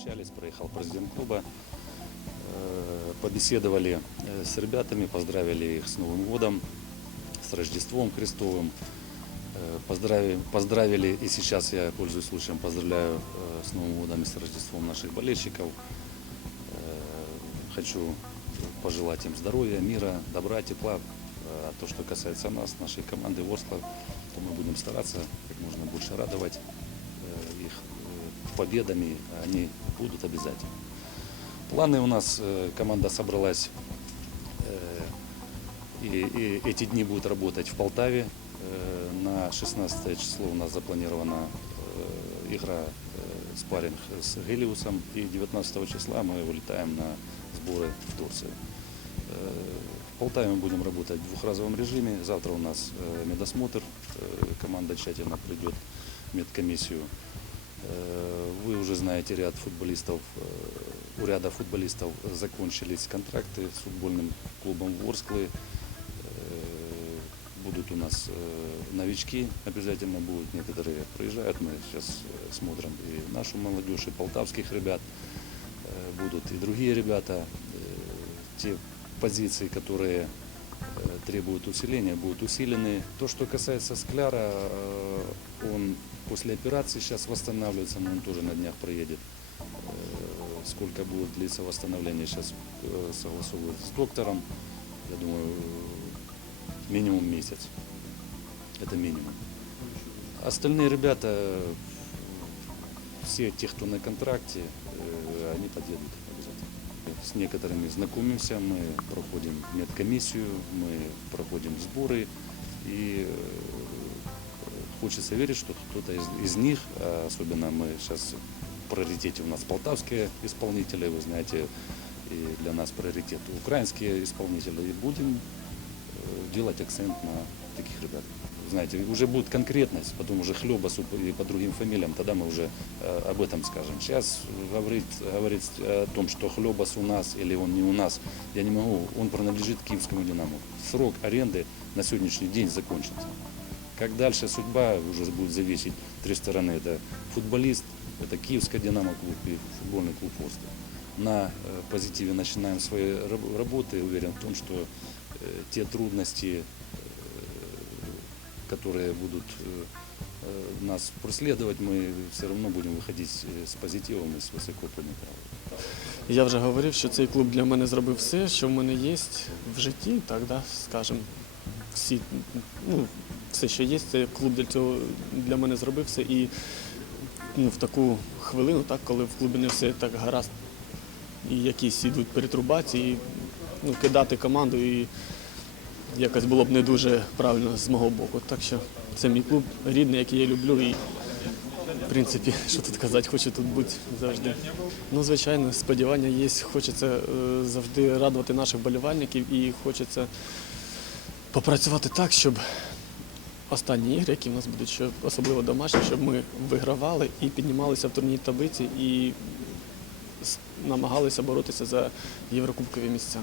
Пообщались, приехал президент клуба, э, побеседовали э, с ребятами, поздравили их с Новым годом, с Рождеством Христовым. Э, Поздравили, поздравили и сейчас я, пользуясь случаем, поздравляю с Новым годом и с Рождеством наших болельщиков. Хочу пожелать им здоровья, мира, добра, тепла. А то, что касается нас, нашей команды Ворскла, то мы будем стараться как можно больше радовать победами. Они будут обязательно. Планы у нас, э, команда собралась, э, и, и эти дни будут работать в Полтаве. Э, На 16 число у нас запланирована игра, спарринг с Гелиусом. И 19 числа мы вылетаем на сборы в Турцию. В Полтаве мы будем работать в двухразовом режиме. Завтра у нас медосмотр. Команда тщательно пройдет медкомиссию. Э, Вы уже знаете ряд футболистов, э, у ряда футболистов закончились контракты с футбольным клубом Ворсклы. Э, Будут у нас новички, обязательно будут, некоторые проезжают, мы сейчас смотрим и нашу молодежь, и полтавских ребят, будут и другие ребята, те позиции, которые требуют усиления, будут усилены. То, что касается Скляра, э, он после операции сейчас восстанавливается, но он тоже на днях проедет. Э, Сколько будет длиться восстановление, сейчас э, согласовывают с доктором. Я думаю, э, минимум месяц. Это минимум. Остальные ребята, э, все те, кто на контракте, э, они подъедут. С некоторыми знакомимся, мы проходим медкомиссию, мы проходим сборы и э, хочется верить, что кто-то из, из них, а особенно мы сейчас в приоритете у нас полтавские исполнители, вы знаете, и для нас приоритет украинские исполнители, и будем э, делать акцент на таких ребят. Знаете, уже будет конкретность, потом уже Хлебасу и по другим фамилиям, тогда мы уже э, об этом скажем. Сейчас говорить, говорить о том, что Хлебас у нас или он не у нас, я не могу. Он принадлежит Киевскому Динамо. Срок аренды на сегодняшний день закончился. Как дальше судьба уже будет зависеть три стороны. Это футболист, это Киевская Динамо клуб и футбольный клуб Ворскла. На э, позитиве начинаем свои раб- работы. Уверен в том, что э, те трудности, э, которые будут э, э, нас преследовать, мы все равно будем выходить э, с позитивом и с высоко поднятой головой. Я вже говорив, що цей клуб для мене зробив все, що в мене є в житті, так, да, скажем, всі, ну, все, що є, це клуб для цього для мене зробив все. І ну, в таку хвилину, так, коли в клубі не все так гаразд, і якісь йдуть перетрубації, ну, кидати команду і якось було б не дуже правильно з мого боку. Так що це мій клуб рідний, який я люблю. І в принципі, що тут казати, хочу тут бути завжди. Ну, звичайно, сподівання є. Хочеться е, завжди радувати наших болівальників і хочеться попрацювати так, щоб останні ігри, які в нас будуть, щоб особливо домашні, щоб ми вигравали і піднімалися в турнірній таблиці і намагалися боротися за єврокубкові місця.